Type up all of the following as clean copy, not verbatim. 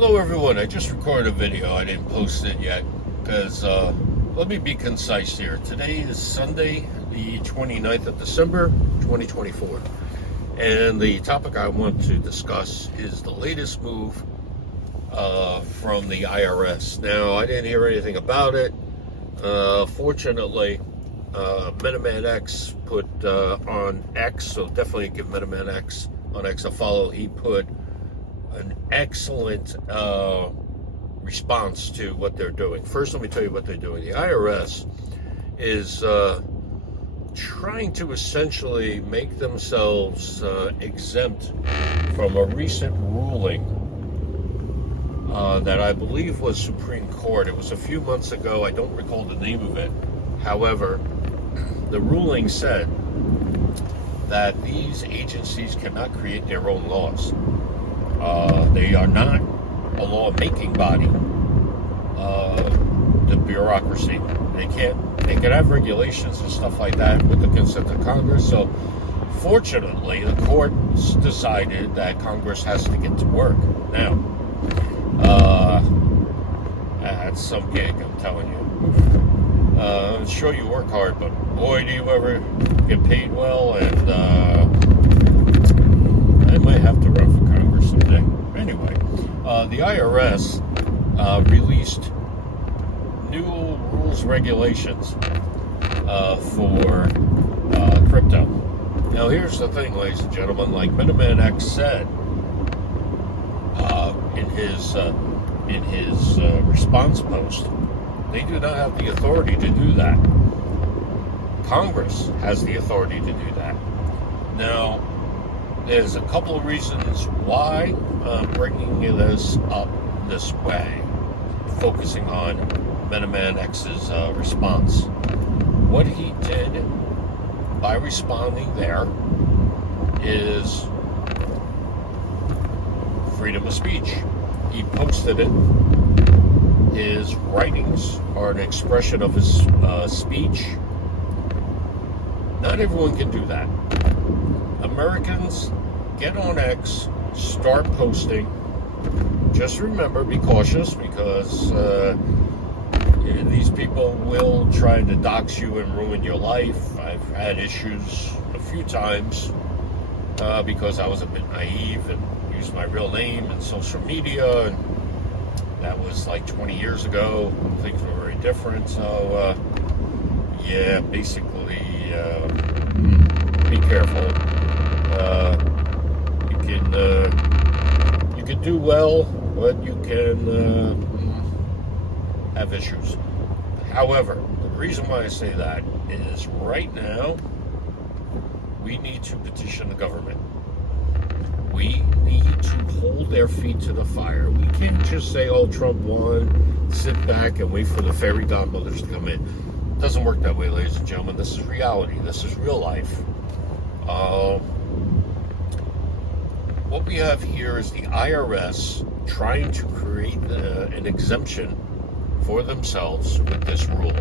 Hello everyone, I just recorded a video. I didn't post it yet because let me be concise here. Today is Sunday, the 29th of December, 2024. And the topic I want to discuss is the latest move from the IRS. Now, I didn't hear anything about it. Fortunately, MetaManX put on X, so definitely give MetaManX on X a follow. He put an excellent response to what they're doing. First, let me tell you what they're doing. The IRS is trying to essentially make themselves exempt from a recent ruling that I believe was Supreme Court. It was a few months ago. I don't recall the name of it. However, the ruling said that these agencies cannot create their own laws. They are not a law-making body. The bureaucracy. They can have regulations and stuff like that with the consent of Congress. So, fortunately, the courts decided that Congress has to get to work now. That's some gig, I'm telling you. I'm sure you work hard, but boy, do you ever get paid well. And I might have to run for Congress someday. Anyway, the IRS released new rules, regulations for crypto. Now, here's the thing, ladies and gentlemen. Like MetaManX said in his response post, they do not have the authority to do that. Congress has the authority to do that. Now, there's a couple of reasons why I'm bringing this up this way, focusing on MetaManX's response. What he did by responding there is freedom of speech. He posted it. His writings are an expression of his speech. Not everyone can do that. Americans, get on X, start posting. Just remember, be cautious, because these people will try to dox you and ruin your life. I've had issues a few times because I was a bit naive and used my real name in social media, and that was like 20 years ago. Things were very different. So, yeah, basically, be careful. You can do well, but you can have issues. However, the reason why I say that is right now we need to petition the government. We need to hold their feet to the fire. We can't just say, oh, Trump won, sit back and wait for the fairy godmothers to come in. It doesn't work that way, ladies and gentlemen. This is reality. This is real life. What we have here is the IRS trying to create an exemption for themselves with this rule.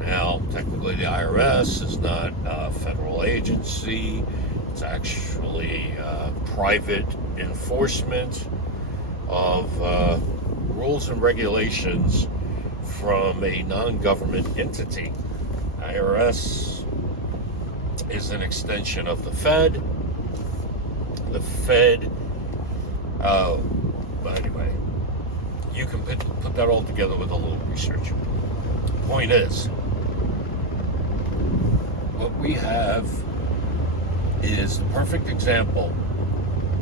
Now, technically, the IRS is not a federal agency. It's actually private enforcement of rules and regulations from a non-government entity. IRS is an extension of the Fed. The Fed, but anyway, you can put that all together with a little research. Point is, what we have is the perfect example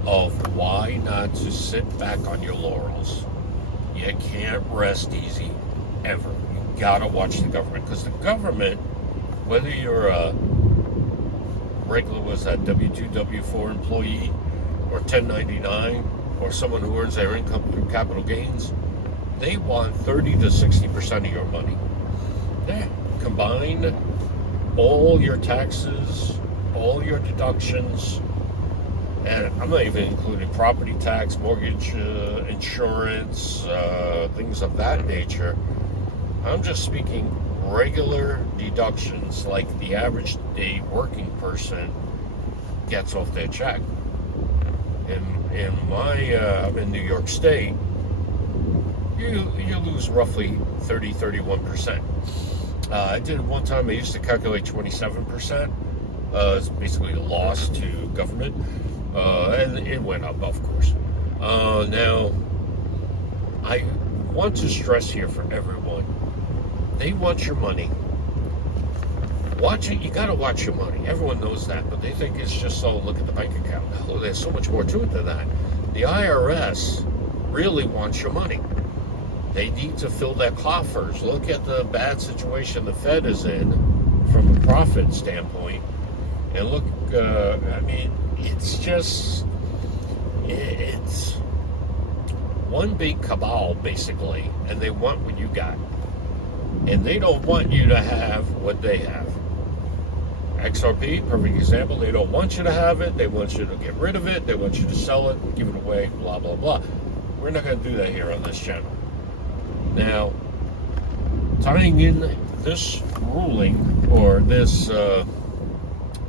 of why not to sit back on your laurels. You can't rest easy, ever. You gotta watch the government, because the government, whether you're a regular W2, W4 employee, or 1099, or someone who earns their income through capital gains, they want 30 to 60% of your money. Yeah. Combine all your taxes, all your deductions, and I'm not even including property tax, mortgage, insurance, things of that nature. I'm just speaking regular deductions like the average day working person gets off their check. I'm in New York State, you lose roughly 31%. I did it one time. I used to calculate 27%. It's basically a loss to government, and it went up, of course. Now, I want to stress here for everyone: they want your money. Watch it. You got to watch your money. Everyone knows that, but they think it's just, oh, look at the bank account. No, there's so much more to it than that. The IRS really wants your money. They need to fill their coffers. Look at the bad situation the Fed is in from a profit standpoint. And look, I mean, it's just, it's one big cabal, basically, and they want what you got. And they don't want you to have what they have. XRP, perfect example. They don't want you to have it. They want you to get rid of it. They want you to sell it, give it away, blah, blah, blah. We're not going to do that here on this channel. Now, tying in this ruling or this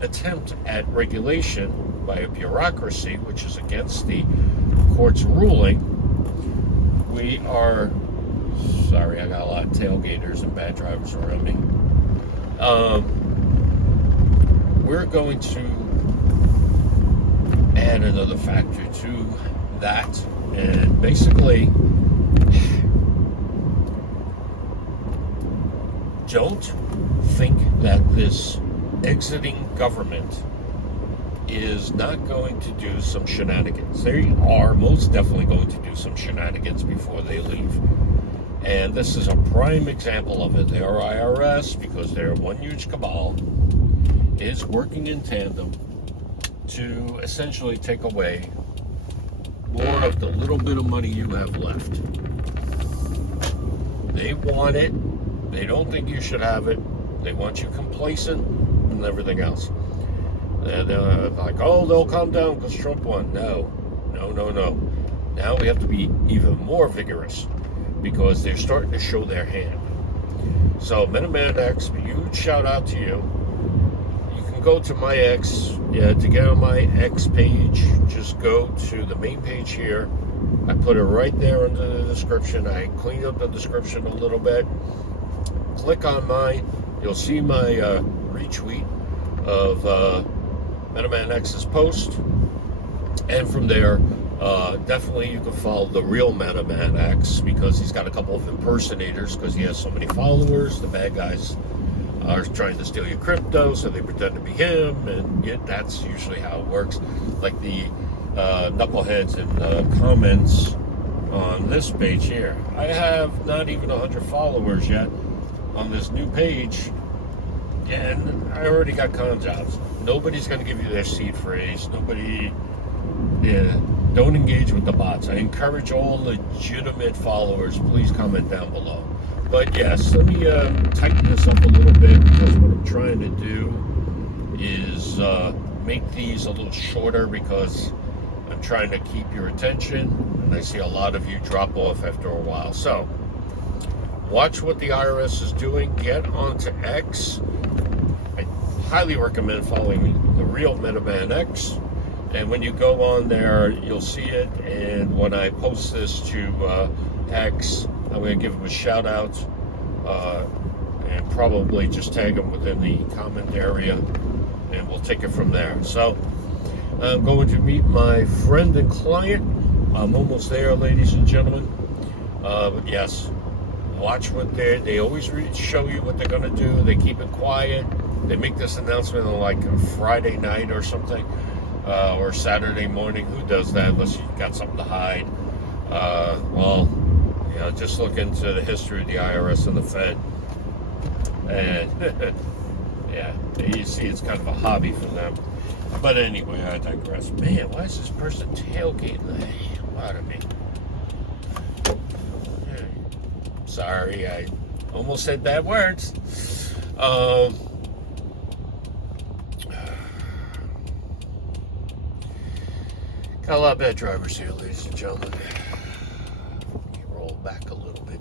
attempt at regulation by a bureaucracy, which is against the court's ruling, we are, sorry, I got a lot of tailgaters and bad drivers around me. We're going to add another factor to that, and basically, don't think that this exiting government is not going to do some shenanigans. They are most definitely going to do some shenanigans before they leave. And this is a prime example of it. Their IRS, because they're one huge cabal, is working in tandem to essentially take away more of the little bit of money you have left. They want it. They don't think you should have it. They want you complacent and everything else. And they're like, oh, they'll calm down because Trump won. No. Now we have to be even more vigorous because they're starting to show their hand. So, MetaManX, huge shout out to you. You can go to my X. Yeah, to get on my X page, just go to the main page here. I put it right there under the description. I cleaned up the description a little bit. Click on mine. You'll see my retweet of MetaManX's post. And from there, definitely you can follow the real MetaManX because he's got a couple of impersonators because he has so many followers. The bad guys are trying to steal your crypto, so they pretend to be him, and that's usually how it works. Like the knuckleheads in the comments on this page here. I have not even 100 followers yet on this new page, and I already got con jobs. Nobody's going to give you their seed phrase. Nobody, don't engage with the bots. I encourage all legitimate followers, please comment down below. But yes, let me tighten this up a little bit because what I'm trying to do is make these a little shorter because I'm trying to keep your attention, and I see a lot of you drop off after a while. So, watch what the IRS is doing. Get onto X. I highly recommend following the real MetaManX. And when you go on there, you'll see it. And when I post this to X, I'm going to give him a shout out and probably just tag him within the comment area, and we'll take it from there. So I'm going to meet my friend and client. I'm almost there, ladies and gentlemen. But yes, watch what they always show you what they're going to do. They keep it quiet. They make this announcement on like a Friday night or something, or Saturday morning. Who does that unless you've got something to hide? Well, you know, just look into the history of the IRS and the Fed. And yeah, you see it's kind of a hobby for them. But anyway, I digress. Man, why is this person tailgating the hell out of me? Sorry, I almost said bad words. Got a lot of bad drivers here, ladies and gentlemen. Let me roll back a little bit.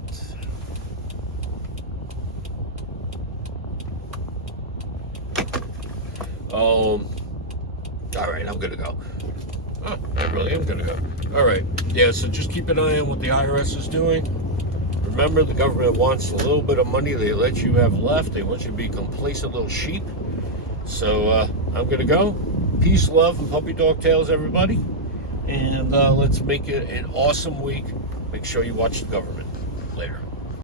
All right, I'm gonna go. Oh, I really am gonna go. All right, yeah. So just keep an eye on what the IRS is doing. Remember, the government wants a little bit of money they let you have left. They want you to be complacent little sheep. So I'm going to go. Peace, love, and puppy dog tails, everybody. And let's make it an awesome week. Make sure you watch the government. Later.